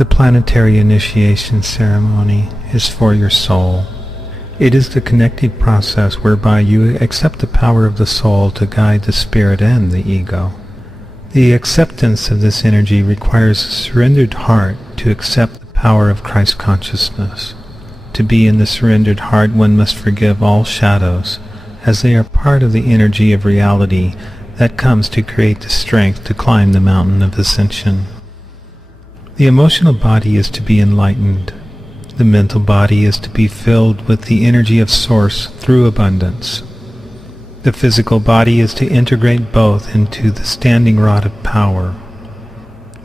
The planetary initiation ceremony is for your soul. It is the connective process whereby you accept the power of the soul to guide the spirit and the ego. The acceptance of this energy requires a surrendered heart to accept the power of Christ consciousness. To be in the surrendered heart, one must forgive all shadows, as they are part of the energy of reality that comes to create the strength to climb the mountain of ascension. The emotional body is to be enlightened. The mental body is to be filled with the energy of Source through abundance. The physical body is to integrate both into the standing rod of power.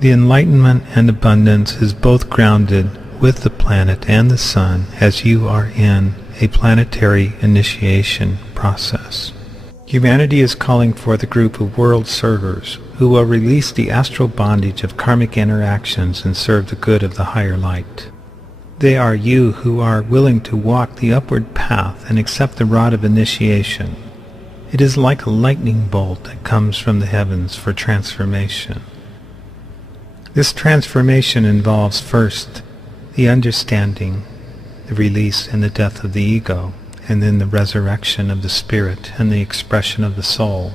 The enlightenment and abundance is both grounded with the planet and the sun as you are in a planetary initiation process. Humanity is calling for the group of world servers who will release the astral bondage of karmic interactions and serve the good of the higher light. They are you who are willing to walk the upward path and accept the rod of initiation. It is like a lightning bolt that comes from the heavens for transformation. This transformation involves first the understanding, the release and the death of the ego, and then the resurrection of the spirit and the expression of the soul.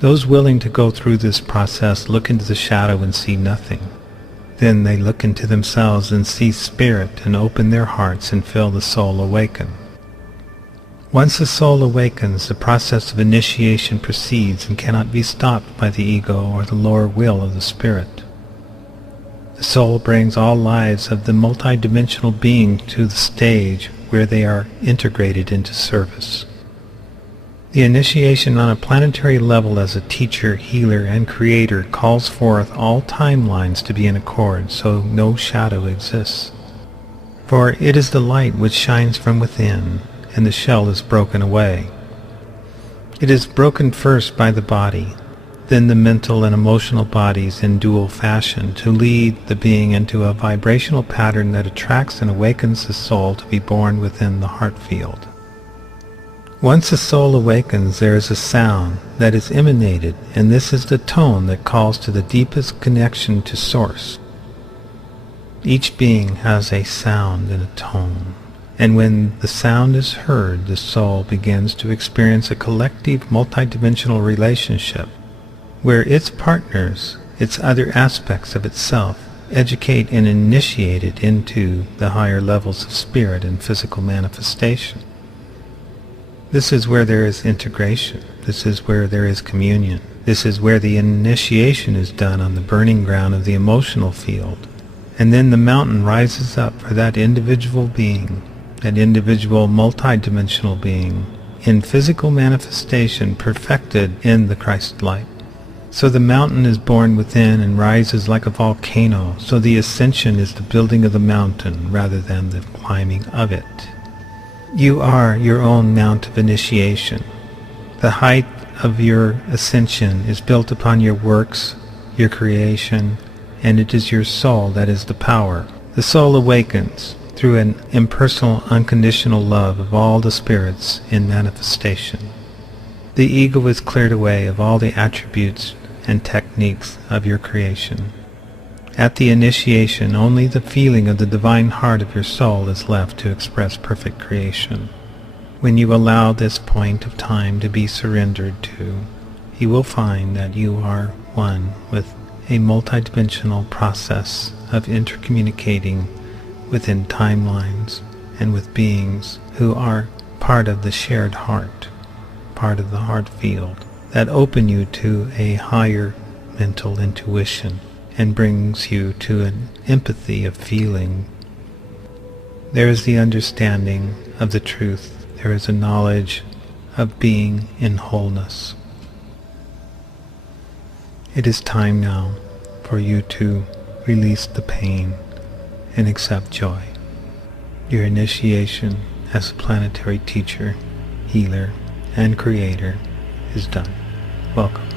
Those willing to go through this process look into the shadow and see nothing. Then they look into themselves and see spirit and open their hearts and feel the soul awaken. Once the soul awakens, the process of initiation proceeds and cannot be stopped by the ego or the lower will of the spirit. The soul brings all lives of the multidimensional being to the stage where they are integrated into service. The initiation on a planetary level as a teacher, healer, and creator calls forth all timelines to be in accord, so no shadow exists. For it is the light which shines from within, and the shell is broken away. It is broken first by the body, then the mental and emotional bodies in dual fashion to lead the being into a vibrational pattern that attracts and awakens the soul to be born within the heart field. Once the soul awakens, there is a sound that is emanated, and this is the tone that calls to the deepest connection to Source. Each being has a sound and a tone, and when the sound is heard, the soul begins to experience a collective multidimensional relationship where its partners, its other aspects of itself, educate and initiate it into the higher levels of spirit and physical manifestation. This is where there is integration. This is where there is communion. This is where the initiation is done on the burning ground of the emotional field. And then the mountain rises up for that individual being, that individual multidimensional being, in physical manifestation perfected in the Christ light. So the mountain is born within and rises like a volcano, so the ascension is the building of the mountain rather than the climbing of it. You are your own mount of initiation. The height of your ascension is built upon your works, your creation, and it is your soul that is the power. The soul awakens through an impersonal, unconditional love of all the spirits in manifestation. The ego is cleared away of all the attributes and techniques of your creation. At the initiation, only the feeling of the divine heart of your soul is left to express perfect creation. When you allow this point of time to be surrendered to, you will find that you are one with a multidimensional process of intercommunicating within timelines and with beings who are part of the shared heart, part of the heart field, that open you to a higher mental intuition and brings you to an empathy of feeling. There is the understanding of the truth. There is a knowledge of being in wholeness. It is time now for you to release the pain and accept joy. Your initiation as a planetary teacher, healer, and creator is done. Welcome.